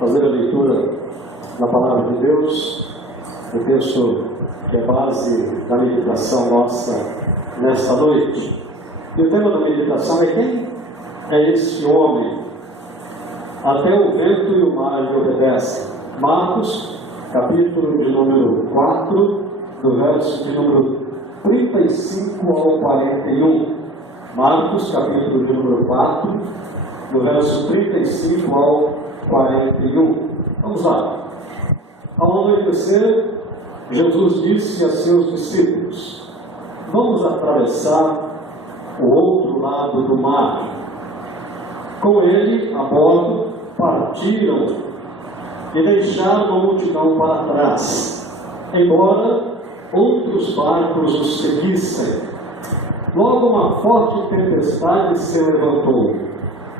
fazer a leitura da Palavra de Deus, o texto que é base da meditação nossa nesta noite. E o tema da meditação é: quem é esse homem? Até o vento e o mar lhe obedecem. Marcos, capítulo de número 4, do verso de número 35 ao 41. Marcos, capítulo de número 4, do verso 35 ao 41. Vamos lá. Ao anoitecer, Jesus disse a seus discípulos: vamos atravessar o outro lado do mar. Com ele, a bordo, partiram e deixaram a multidão para trás, embora outros barcos os seguissem. Logo uma forte tempestade se levantou.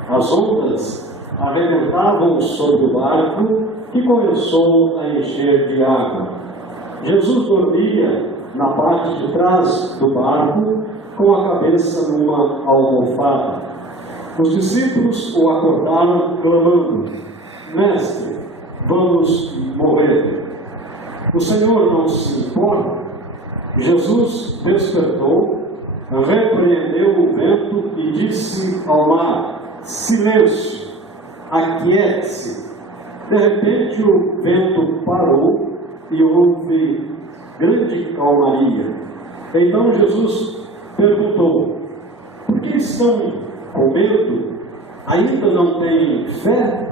As ondas arrebentavam sobre o barco, que começou a encher de água. Jesus dormia na parte de trás do barco, com a cabeça numa almofada. Os discípulos o acordaram, clamando: Mestre, vamos morrer. O Senhor não se importa. Jesus despertou, repreendeu o vento e disse ao mar: silêncio, aquiete-se. De repente o vento parou e houve grande calmaria. Então Jesus perguntou: por que estão com medo? Ainda não têm fé?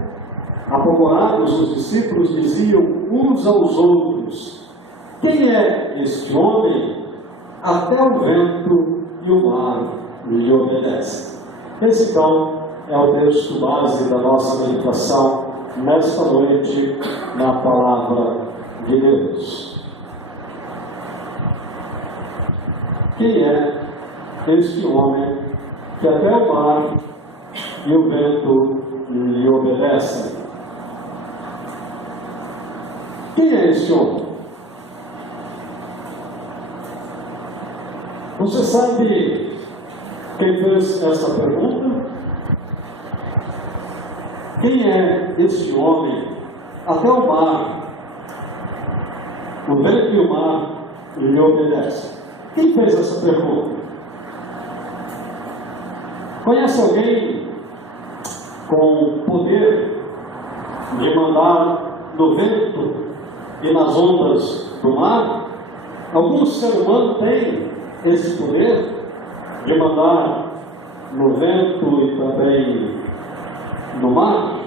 Apavorados, os discípulos diziam uns aos outros: quem é este homem? Até o vento e o mar lhe obedecem. Esse então é o texto base da nossa meditação nesta noite na Palavra de Deus. Quem é este homem que até o mar e o vento lhe obedecem? Quem é esse homem? Você sabe quem fez essa pergunta? Quem é esse homem? Até o mar, o vento e o mar lhe obedecem. Quem fez essa pergunta? Conhece alguém com poder de mandar no vento e nas ondas do mar? Algum ser humano tem esse poder de mandar no vento e também no mar?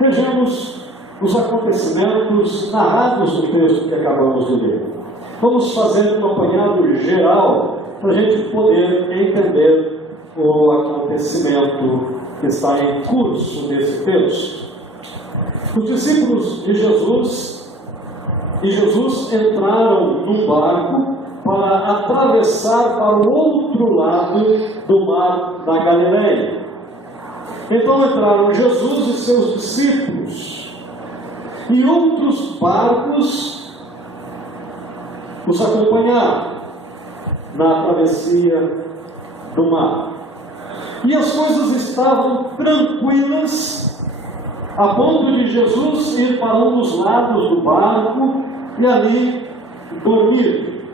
Vejamos os acontecimentos narrados no texto que acabamos de ler. Vamos fazer um apanhado geral para a gente poder entender o acontecimento que está em curso nesse texto. Os discípulos de Jesus entraram num barco para atravessar para o outro lado do mar da Galileia. Então entraram Jesus e seus discípulos, e outros barcos os acompanharam na travessia do mar. E as coisas estavam tranquilas, a ponto de Jesus ir para um dos lados do barco e ali dormir.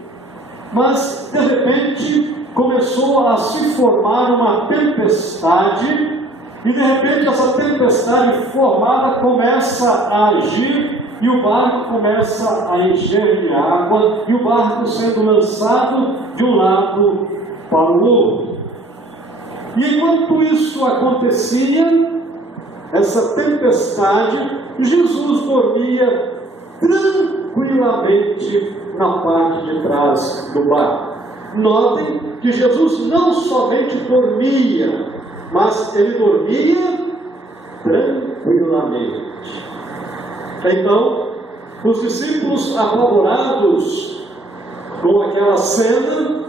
Mas, de repente, começou a se formar uma tempestade, e de repente essa tempestade formada começa a agir, e o barco começa a encher de água, e o barco sendo lançado de um lado para o outro. E enquanto isso acontecia, essa tempestade, Jesus dormia tranquilamente na parte de trás do barco. Notem que Jesus não somente dormia, mas ele dormia tranquilamente. Então, os discípulos, apavorados com aquela cena,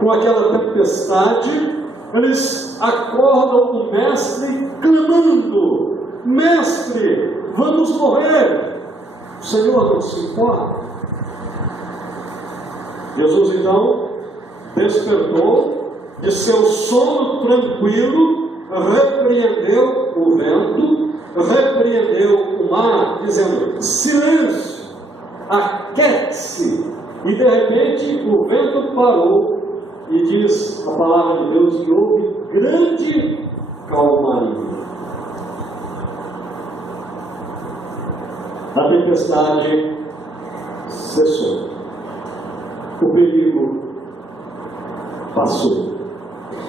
com aquela tempestade, eles acordam o mestre clamando: Mestre, vamos morrer. O Senhor não se importa. Jesus então despertou de seu sono tranquilo, repreendeu o vento repreendeu o mar, dizendo: silêncio, aquiete-se. E de repente o vento parou, e diz a palavra de Deus que houve grande calmaria. A tempestade cessou, o perigo passou.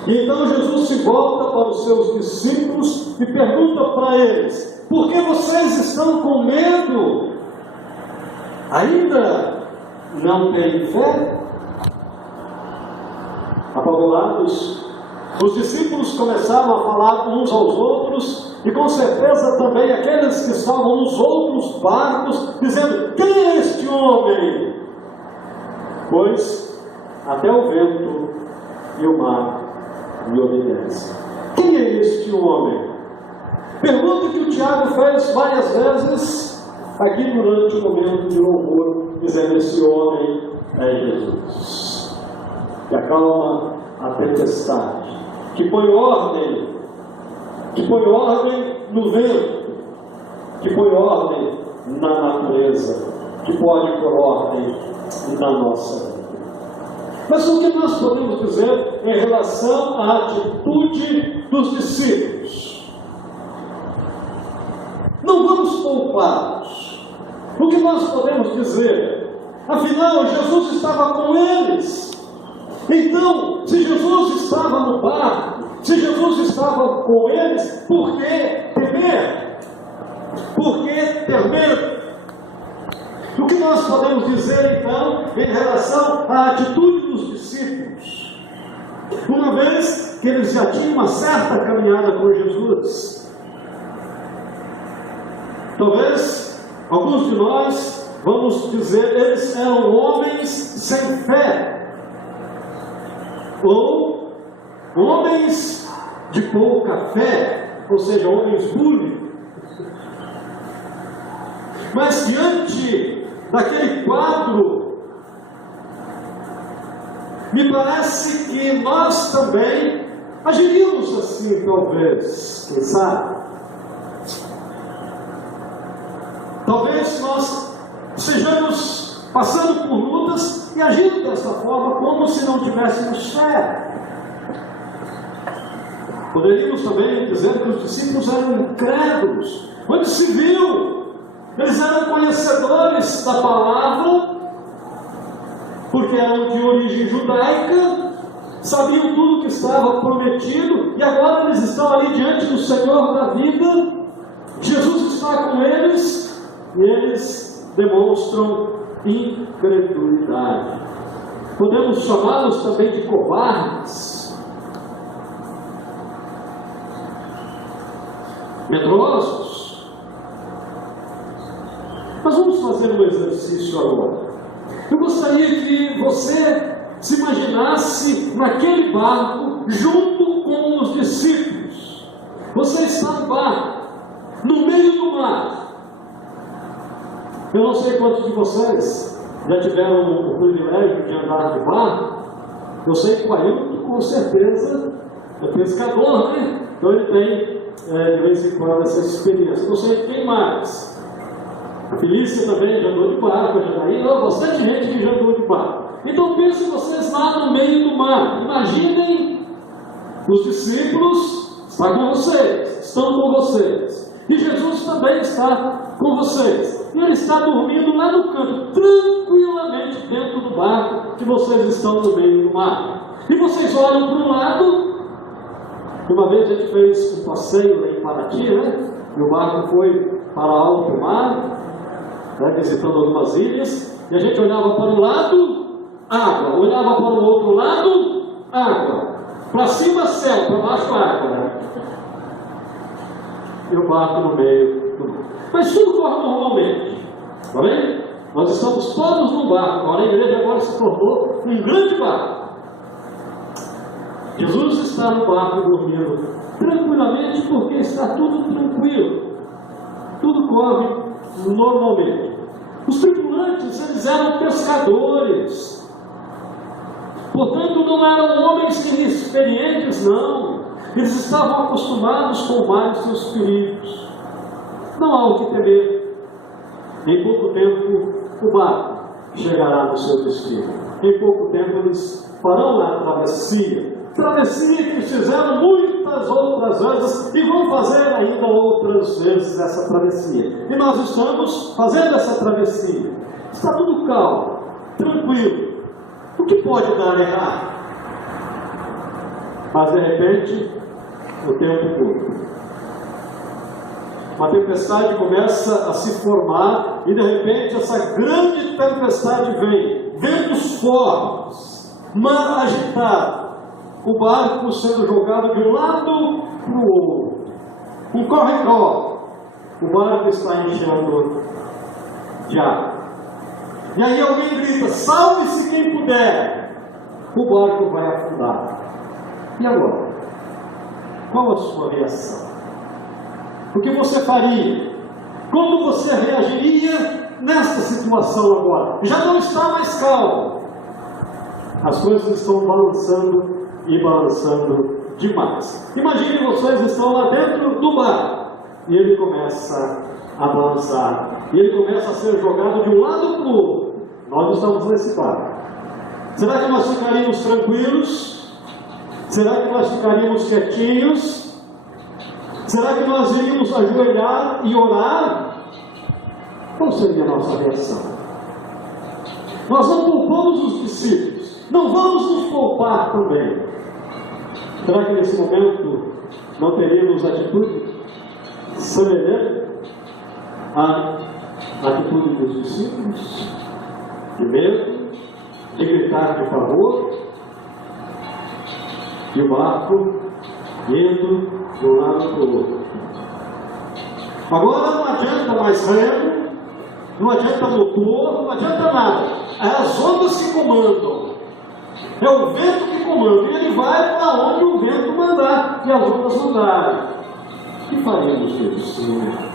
E então Jesus se volta para os seus discípulos e pergunta para eles: por que vocês estão com medo? Ainda não têm fé? Apavorados, os discípulos começaram a falar uns aos outros, e com certeza também aqueles que estavam nos outros barcos, dizendo: quem é este homem? Pois até o vento e o mar lhe obedecem. Quem é este homem? Pergunta que o Tiago fez várias vezes aqui durante o momento de louvor, dizendo: esse homem é Jesus, que acalma a tempestade, que põe ordem no vento, que põe ordem na natureza, que pode pôr ordem na nossa vida. Mas o que nós podemos dizer em relação à atitude dos discípulos? Não vamos poupá-los. O que nós podemos dizer? Afinal, Jesus estava com eles. Então, se Jesus estava no barco, se Jesus estava com eles, por que temer? Por que ter medo? O que nós podemos dizer então em relação à atitude dos discípulos? Uma vez que eles já tinham uma certa caminhada com Jesus, talvez alguns de nós vamos dizer: eles eram homens sem fé, ou homens de pouca fé, ou seja, homens burros. Mas diante daquele quadro, me parece que nós também agiríamos assim, talvez, quem sabe? Talvez nós sejamos passando por lutas e agindo dessa forma, como se não tivéssemos fé. Poderíamos também dizer que os discípulos eram incrédulos. Onde se viu? Eles eram conhecedores da palavra, porque eram de origem judaica, sabiam tudo que estava prometido, e agora eles estão ali diante do Senhor da vida. Jesus está com eles, e eles demonstram incredulidade. Podemos chamá-los também de covardes, medrosos. Mas vamos fazer um exercício agora. Eu gostaria que você se imaginasse naquele barco junto com os discípulos. Você está no barco, no meio do mar. Eu não sei quantos de vocês já tiveram o privilégio de andar de barco. Eu sei que o Ailton, com certeza, é pescador, né? Então ele tem de vez em quando essa experiência. Não sei quem mais. A Felícia também já andou de barco, a Janaína, bastante gente que já andou de barco. Então pense vocês lá no meio do mar. Imaginem os discípulos estão com vocês. E Jesus também está com vocês. E ele está dormindo lá no canto, tranquilamente dentro do barco, que vocês estão no meio do mar. E vocês olham para um lado. Uma vez a gente fez um passeio lá em Paraty, né? E o barco foi para alto mar, visitando algumas ilhas, e a gente olhava para um lado, água, olhava para o outro lado, água, para cima céu, para baixo água, né? E o barco no meio do mar. Mas tudo corre normalmente, está vendo? Nós estamos todos no barco. Agora a igreja agora se tornou um grande barco. Jesus está no barco dormindo tranquilamente, porque está tudo tranquilo, tudo corre normalmente. Os tripulantes, eles eram pescadores, portanto não eram homens inexperientes, não. Eles estavam acostumados com o mar e seus perigos. Não há o que temer. Em pouco tempo, o barco chegará no seu destino. Em pouco tempo, eles farão a travessia. Travessia que fizeram muitas outras vezes e vão fazer ainda outras vezes essa travessia. E nós estamos fazendo essa travessia. Está tudo calmo, tranquilo. O que pode dar errado? Mas de repente, o tempo muda. Uma tempestade começa a se formar e de repente essa grande tempestade vem. Ventos fortes, mar agitado, o barco sendo jogado de um lado para o outro. Um corre-corre. O barco está enchendo de água. E aí alguém grita: salve-se quem puder. O barco vai afundar. E agora? Qual a sua reação? O que você faria? Como você reagiria nesta situação agora? Já não está mais calmo. As coisas estão balançando e balançando demais. Imagine, vocês estão lá dentro do barco e ele começa a balançar. E ele começa a ser jogado de um lado para o outro. Nós estamos nesse barco. Será que nós ficaríamos tranquilos? Será que nós ficaríamos quietinhos? Será que nós iríamos ajoelhar e orar? Qual seria a nossa reação? Nós não poupamos os discípulos. Não vamos nos poupar também. Será que nesse momento não teríamos atitude semelhante à atitude dos discípulos? De medo, de gritar de favor, e o barco indo de um lado para o outro. Agora não adianta mais remo, não adianta motor, não adianta nada. É as ondas que comandam. É o vento que comanda. E ele vai para onde o vento mandar e as ondas mandarem. O que faremos nesse momento?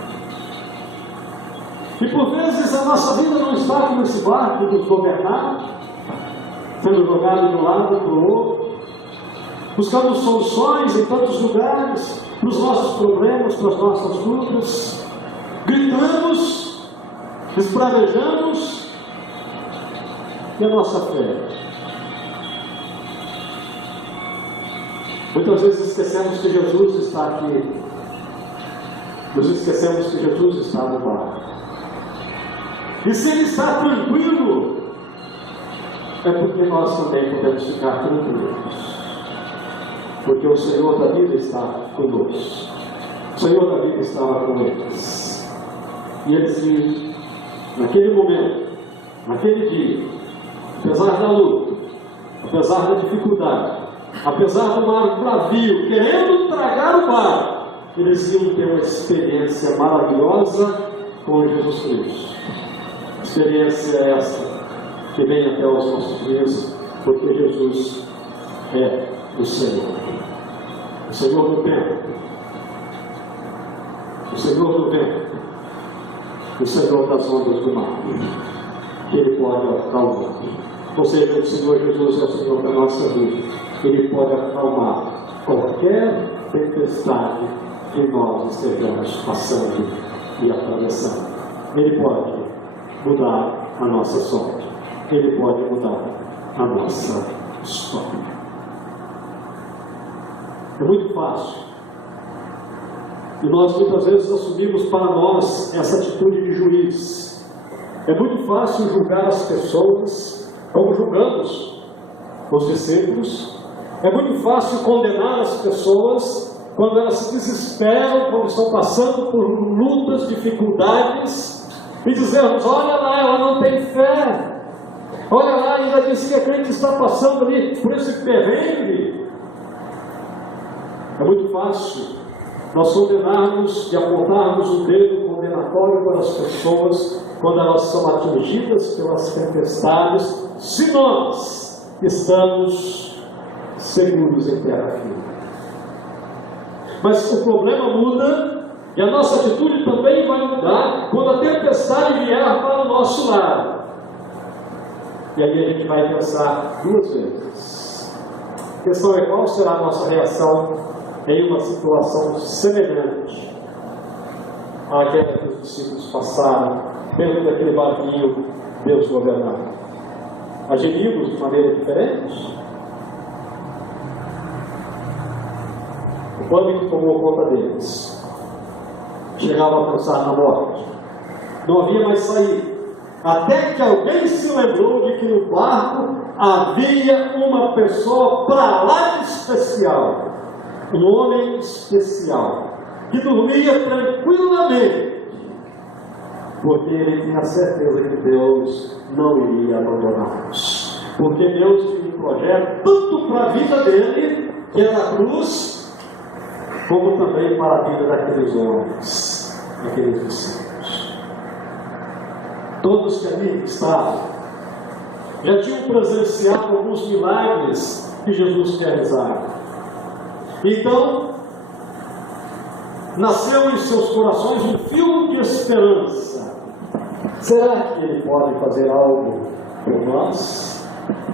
E por vezes a nossa vida não está como esse barco nos governar, sendo jogado de um lado para o outro, buscando soluções em tantos lugares, para os nossos problemas, para as nossas lutas. Gritamos, esbravejamos, e a nossa fé? Muitas vezes esquecemos que Jesus está aqui. Nos esquecemos que Jesus está no barco. E se Ele está tranquilo, é porque nós também podemos ficar tranquilos. Porque o Senhor da vida está conosco. O Senhor da vida estava com eles. E eles viram, naquele momento, naquele dia, apesar da luta, apesar da dificuldade, apesar do mar bravio, querendo tragar o barco, eles iam ter uma experiência maravilhosa com Jesus Cristo. Experiência essa que vem até os nossos dias, porque Jesus é o Senhor. O Senhor do tempo. O Senhor do vento. O Senhor das ondas do mar. Que Ele pode acalmar. Ou seja, o Senhor Jesus é o Senhor da nossa vida. Ele pode acalmar qualquer tempestade que nós estejamos passando e atravessando. Ele pode mudar a nossa sorte. Ele pode mudar a nossa história. É muito fácil. E nós muitas vezes assumimos para nós essa atitude de juiz. É muito fácil julgar as pessoas, como julgamos os discípulos. É muito fácil condenar as pessoas quando elas se desesperam, quando estão passando por lutas, dificuldades, e dizermos: olha lá, ela não tem fé. Olha lá, ainda diz que a crente está passando ali por esse perrengue. É muito fácil nós condenarmos e apontarmos o dedo condenatório para as pessoas quando elas são atingidas pelas tempestades, se nós estamos seguros em terra firme. Mas o problema muda e a nossa atitude também vai mudar quando a tempestade vier para o nosso lado. E aí a gente vai pensar duas vezes. A questão é: qual será a nossa reação em uma situação semelhante? à guerra que os discípulos passaram, dentro daquele barquinho, Deus governava. Agimos de maneira diferente. O pânico tomou conta deles. Chegava a pensar na morte. Não havia mais saída. Até que alguém se lembrou de que no barco havia uma pessoa para lá de especial. Um homem especial. Que dormia tranquilamente. Porque ele tinha certeza que Deus não iria abandoná-los. Porque Deus tinha um projeto tanto para a vida dele, que era a cruz, como também para a vida daqueles homens, daqueles discípulos. Todos que ali estavam já tinham presenciado alguns milagres que Jesus realizava. Então, nasceu em seus corações um fio de esperança. Será que Ele pode fazer algo por nós?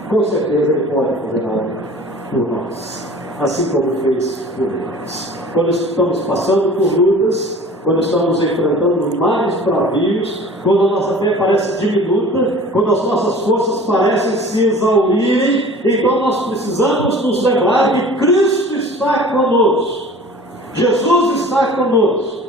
Com certeza Ele pode fazer algo por nós, assim como fez por nós. Quando estamos passando por lutas, quando estamos enfrentando mares bravios, quando a nossa fé parece diminuta, quando as nossas forças parecem se exaurirem, então nós precisamos nos lembrar que Cristo está conosco. Jesus está conosco.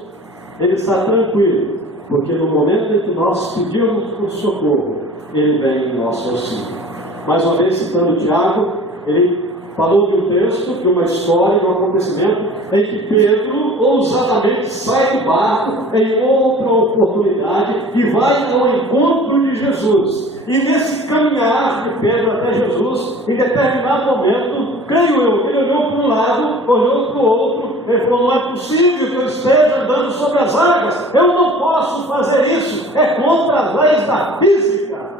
Ele está tranquilo, porque no momento em que nós pedimos por socorro, Ele vem em nosso auxílio. Mais uma vez, citando Tiago, ele falou de um texto, de uma história, de um acontecimento em que Pedro ousadamente sai do barco em outra oportunidade e vai ao encontro de Jesus. E nesse caminhar de Pedro até Jesus, em determinado momento, creio eu, ele olhou para um lado, olhou para o outro, ele falou: não é possível que eu esteja andando sobre as águas, eu não posso fazer isso, é contra as leis da física.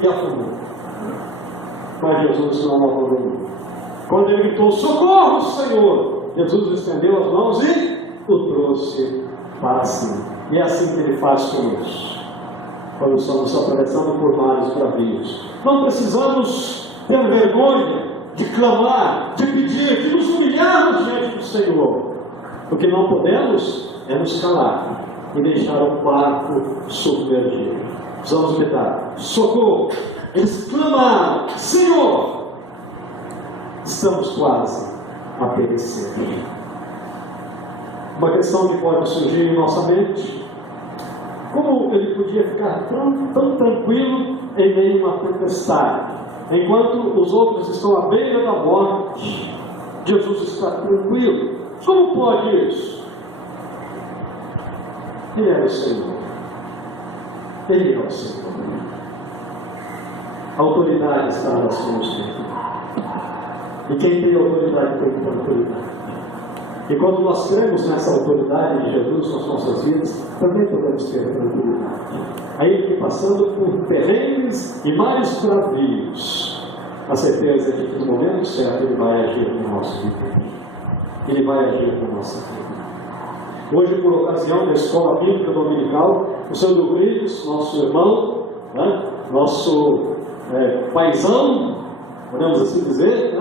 E afundou. Mas Jesus não abandonou. Quando ele gritou: socorro, Senhor! Jesus estendeu as mãos e o trouxe para cima. E é assim que Ele faz conosco, quando estamos atravessando por mares bravios. Não precisamos ter vergonha de clamar, de pedir, de nos humilharmos diante do Senhor. O que não podemos é nos calar e deixar o barco submergir. Precisamos gritar: socorro! Eles clamaram: Senhor! Estamos quase a perecer. Uma questão que pode surgir em nossa mente: como ele podia ficar tão tranquilo em meio a uma tempestade, enquanto os outros estão à beira da morte? Jesus está tranquilo. Como pode isso? Ele é o Senhor. Ele é o Senhor. A autoridade está nas mãos dele. E quem tem autoridade tem tranquilidade. E quando nós cremos nessa autoridade de Jesus nas nossas vidas, também podemos ter tranquilidade. Ainda que passando por perrengues e mares bravios, a certeza de que no momento certo Ele vai agir no nosso vida. Ele vai agir na nossa vida. Hoje, por ocasião da escola bíblica dominical, o Sr. Euclides, nosso irmão, nosso paizão, podemos assim dizer,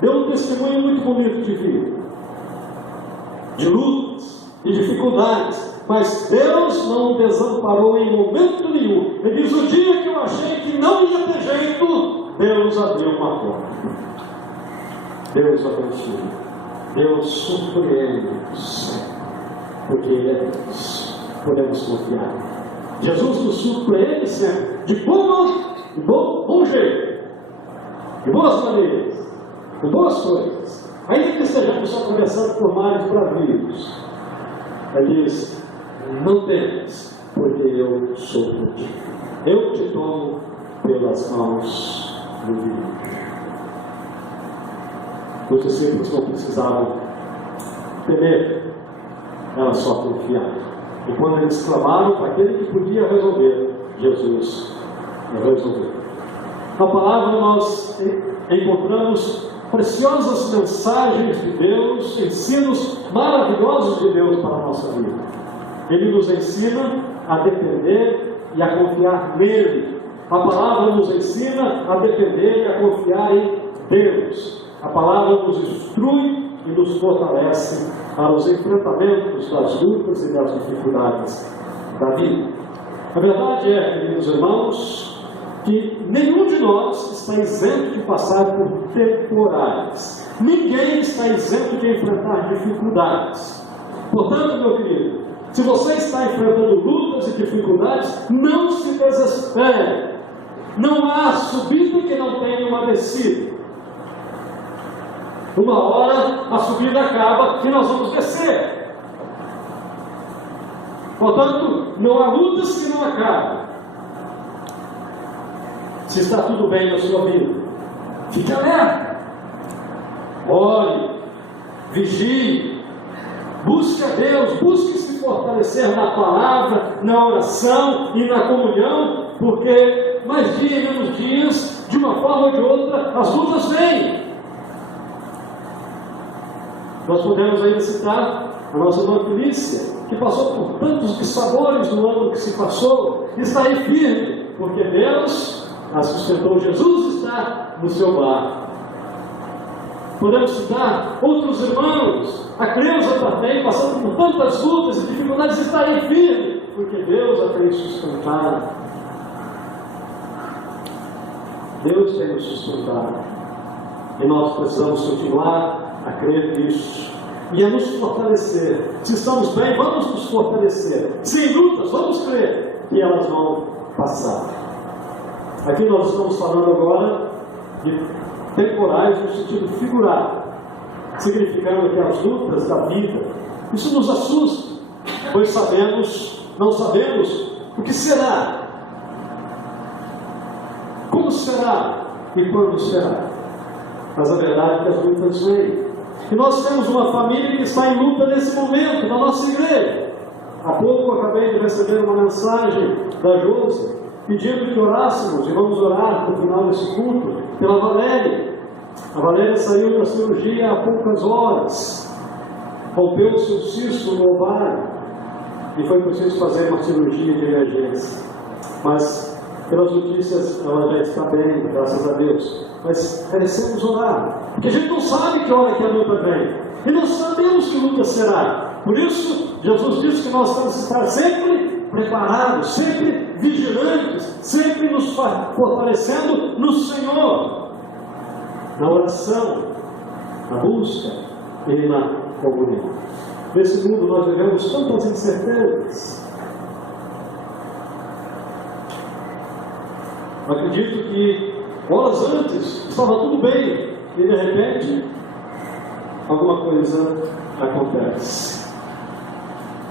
deu um testemunho muito bonito de vida, de lutas e dificuldades, mas Deus não o desamparou em momento nenhum. Ele diz: o dia que eu achei que não ia ter jeito, Deus abriu uma porta. Deus abençoa, Deus surpreende-nos, porque Ele é Deus. Podemos confiar. Jesus nos surpreende sempre, de bom jeito, de boas maneiras, de boas coisas, ainda que estejamos só conversando por mares bravios. Ele diz: não temas, porque eu sou contigo. Eu te tomo pelas mãos do Filho. Os discípulos não precisavam temer, era só confiar. E quando eles clamaram para aquele que podia resolver, Jesus resolveu. Na palavra nós encontramos preciosas mensagens de Deus, ensinos maravilhosos de Deus para a nossa vida. Ele nos ensina a depender e a confiar nele. A palavra nos ensina a depender e a confiar em Deus. A palavra nos instrui e nos fortalece para os enfrentamentos das lutas e das dificuldades da vida. A verdade é, queridos irmãos, que nenhum de nós está isento de passar por temporais. Ninguém está isento de enfrentar dificuldades. Portanto, meu querido, se você está enfrentando lutas e dificuldades, não se desespere. Não há subida que não tenha uma descida. Uma hora a subida acaba e nós vamos descer. Portanto, não há lutas que não acabam. Se está tudo bem na sua vida, fique alerta. Ore, vigie, busque a Deus, busque se fortalecer na palavra, na oração e na comunhão, porque mais dia e menos dias, de uma forma ou de outra, as lutas vêm. Nós podemos ainda citar a nossa irmã Felícia, que passou por tantos dissabores no ano que se passou, e está aí firme, porque Deus a sustentou. Jesus está no seu barco. Podemos citar outros irmãos, a Creuza também, passando por tantas lutas e dificuldades, está aí firme, porque Deus a tem sustentado. Deus tem nos sustentado. E nós precisamos continuar a crer nisso e a nos fortalecer. Se estamos bem, vamos nos fortalecer. Sem lutas, vamos crer que elas vão passar. Aqui nós estamos falando agora de temporais no sentido figurado, significando que as lutas da vida, isso nos assusta, pois não sabemos o que será, como será e quando será. Mas a verdade é que as lutas vêm. E nós temos uma família que está em luta nesse momento, na nossa igreja. Há pouco eu acabei de receber uma mensagem da Josi, pedindo que orássemos, e vamos orar no final desse culto, pela Valéria. A Valéria saiu da cirurgia há poucas horas, rompeu o seu cisto no ovário, e foi preciso fazer uma cirurgia de emergência. Mas, pelas notícias, ela já está bem, graças a Deus. Mas merecemos orar, porque a gente não sabe que hora que a luta vem, e não sabemos que luta será. Por isso, Jesus disse que nós temos que estar sempre preparados, sempre vigilantes, sempre nos fortalecendo no Senhor, na oração, na busca e na comunhão. Nesse mundo nós vivemos tantas incertezas. Acredito que horas antes estava tudo bem e de repente alguma coisa acontece.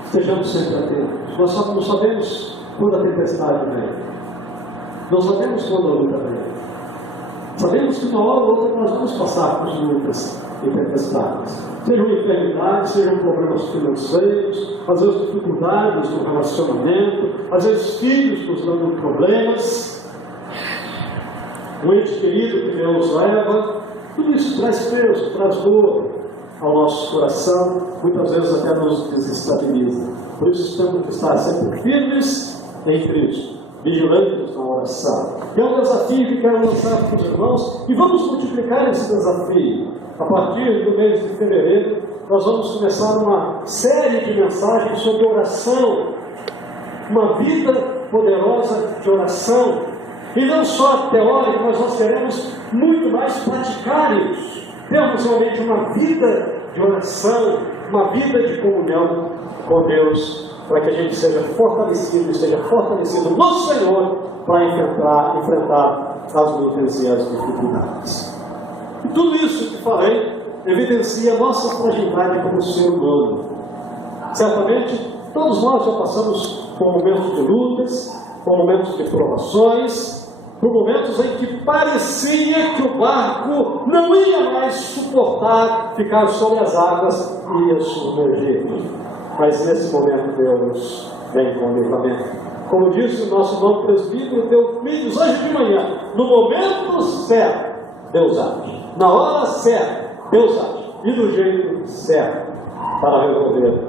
Estejamos sempre atentos. Nós não sabemos quando a tempestade vem, não sabemos quando a luta vem. Sabemos que uma hora ou outra nós vamos passar por lutas e tempestades, sejam enfermidades, sejam problemas financeiros, às vezes dificuldades no relacionamento, às vezes filhos nos dando problemas, um ente querido que Deus leva. Tudo isso traz peso, traz dor ao nosso coração, muitas vezes até nos desestabiliza. Por isso temos que estar sempre firmes em Cristo, vigilantes na oração. É um desafio que quero lançar para os irmãos, e vamos multiplicar esse desafio. A partir do mês de fevereiro, nós vamos começar uma série de mensagens sobre oração, uma vida poderosa de oração. E não só teórica, mas nós queremos muito mais praticar isso. Temos realmente uma vida de oração, uma vida de comunhão com Deus, para que a gente seja fortalecido no Senhor para enfrentar as lutas e as dificuldades. E tudo isso que falei evidencia a nossa fragilidade como ser humano. Certamente, todos nós já passamos por momentos de lutas, por momentos de provações, por momentos em que parecia que o barco não ia mais suportar ficar sobre as águas e ia submergir. Mas nesse momento Deus vem com o livramento. Como disse o nosso irmão presbítero Teofílios hoje de manhã, no momento certo, Deus age. Na hora certa, Deus age. E do jeito certo, para resolver,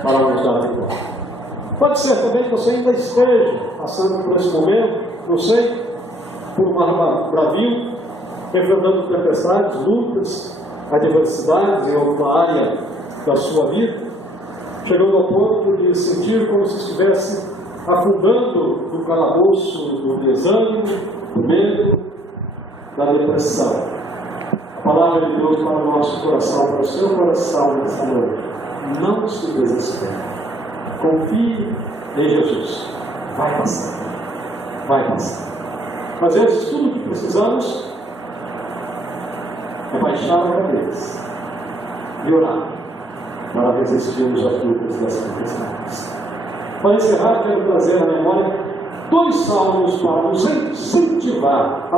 para nos dar a vitória. Pode ser também que você ainda esteja passando por esse momento, não sei, por um mar bravio, enfrentando tempestades, lutas, adversidades em alguma área da sua vida, chegando ao ponto de sentir como se estivesse afundando no calabouço do desânimo, do medo, da depressão. A palavra de Deus para o nosso coração, para o seu coração nessa noite: não se desespere, confie em Jesus, vai passar, vai passar. Às vezes tudo o que precisamos é baixar a cabeça e orar para resistirmos às lutas das tempestades. Para encerrar, quero trazer à memória 2 salmos para nos incentivar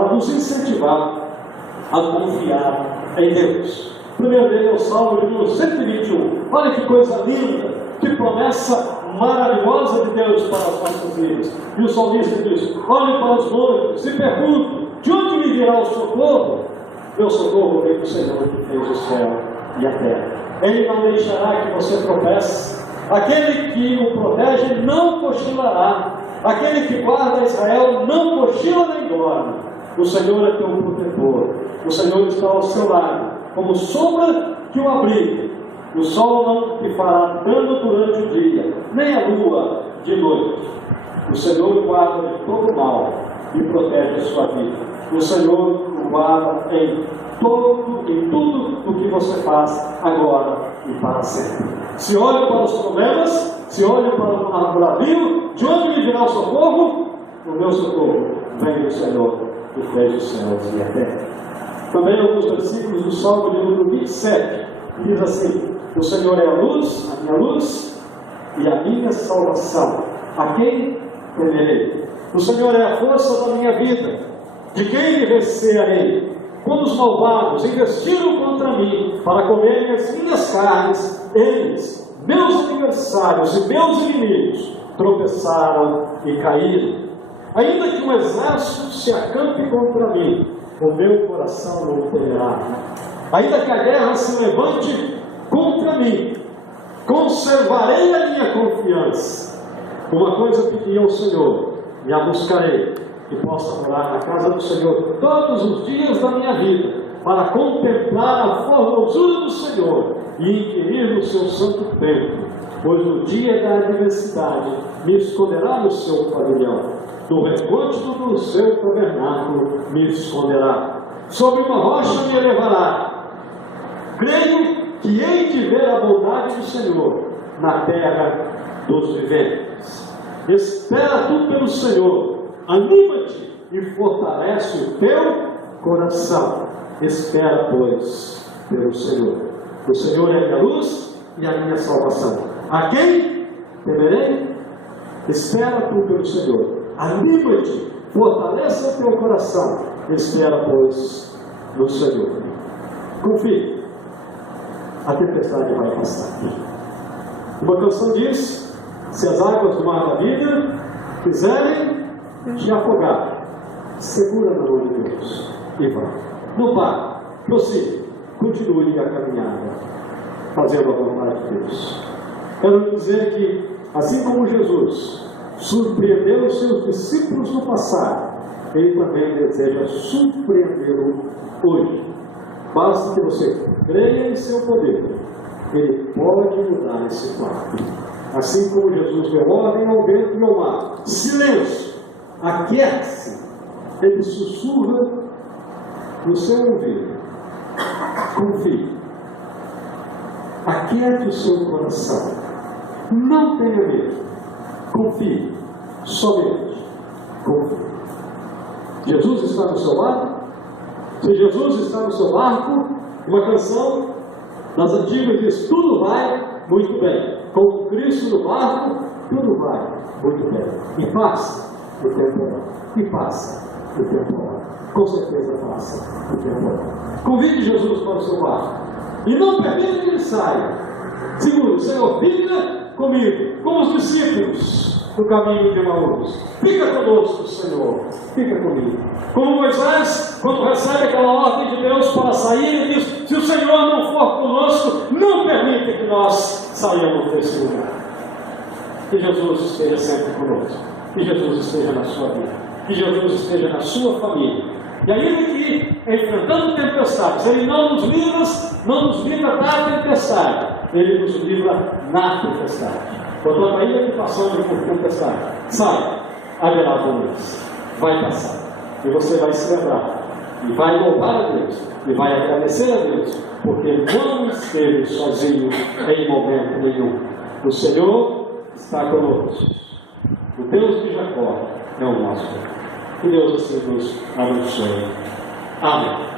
a confiar em Deus. O primeiro dele é o Salmo de número 121. Olha que coisa linda, que promessa maravilhosa de Deus para as nossas vidas. E o salmista diz: olhe para os montes e pergunto, de onde me virá o socorro? Meu socorro vem do Senhor que fez o céu e a terra. Ele não deixará que você tropece. Aquele que o protege não cochilará. Aquele que guarda Israel não cochila nem dorme. O Senhor é teu protetor. O Senhor está ao seu lado, como sombra que o abriga. O sol não te fará dano durante o dia, nem a lua de noite. O Senhor guarda de todo mal e protege a sua vida. O Senhor o guarda em tudo o que você faz, agora e para sempre. Se olha para os problemas, se olha para o bravio, de onde me virá o socorro? O meu socorro vem do Senhor que fez os céus e a terra. Também alguns versículos do Salmo de número 27, que diz assim: o Senhor é a minha luz e a minha salvação. A quem temerei? O Senhor é a força da minha vida. De quem me recearei? Quando os malvados investiram contra mim para comerem as minhas carnes, eles, meus adversários e meus inimigos, tropeçaram e caíram. Ainda que um exército se acampe contra mim, o meu coração não temerá. Ainda que a guerra se levante contra mim, conservarei a minha confiança. Uma coisa pedi ao Senhor, e a buscarei, que possa morar na casa do Senhor todos os dias da minha vida, para contemplar a formosura do Senhor e inquirir no seu santo templo, pois no dia da adversidade me esconderá no seu pavilhão, no recôndito do seu tabernáculo me esconderá, sobre uma rocha me elevará. Creio que hei de ver a bondade do Senhor na terra dos viventes. Espera tu pelo Senhor, anima-te e fortalece o teu coração. Espera, pois, pelo Senhor. O Senhor é a minha luz e a minha salvação. A quem temerei? Espera tu pelo Senhor, anima-te, fortalece o teu coração. Espera, pois, no Senhor. Confie. A tempestade vai passar. Uma canção diz: se as águas do mar da vida quiserem te afogar, segura na mão de Deus e vá. Não vá, prossiga, continue a caminhada, fazendo a vontade de Deus. Quero dizer que, assim como Jesus surpreendeu os seus discípulos no passado, Ele também deseja surpreendê-lo hoje. Basta que você creia em seu poder, Ele pode mudar esse quadro. Assim como Jesus deu ordem ao vento e ao mar: silêncio, aquiete-se. Ele sussurra no seu ouvido: confie, aquiete o seu coração, não tenha medo, confie, somente confie. Jesus está no seu lado. Se Jesus está no seu barco, uma canção das antigas diz: tudo vai muito bem. Com Cristo no barco, tudo vai muito bem. E passa o temporal. E passa o temporal. Com certeza passa o temporal. Convide Jesus para o seu barco. E não permita que ele saia. Seguro: Senhor, fica comigo, como os discípulos no caminho de Emaús. Fica conosco, Senhor. Fica comigo. Como Moisés, quando recebe aquela ordem de Deus para sair, ele diz: se o Senhor não for conosco, não permita que nós saiamos desse lugar. Que Jesus esteja sempre conosco. Que Jesus esteja na sua vida. Que Jesus esteja na sua família. E ainda que, enfrentando tempestades, Ele não nos livra da tempestade, Ele nos livra na tempestade. Portanto, ainda que passando por tempestade, sai, haverá abundância, vai passar. E você vai se lembrar, e vai louvar a Deus, e vai agradecer a Deus, porque não esteve sozinho em momento nenhum. O Senhor está conosco. O Deus de Jacó é o nosso Deus. Que Deus assim nos abençoe. Amém.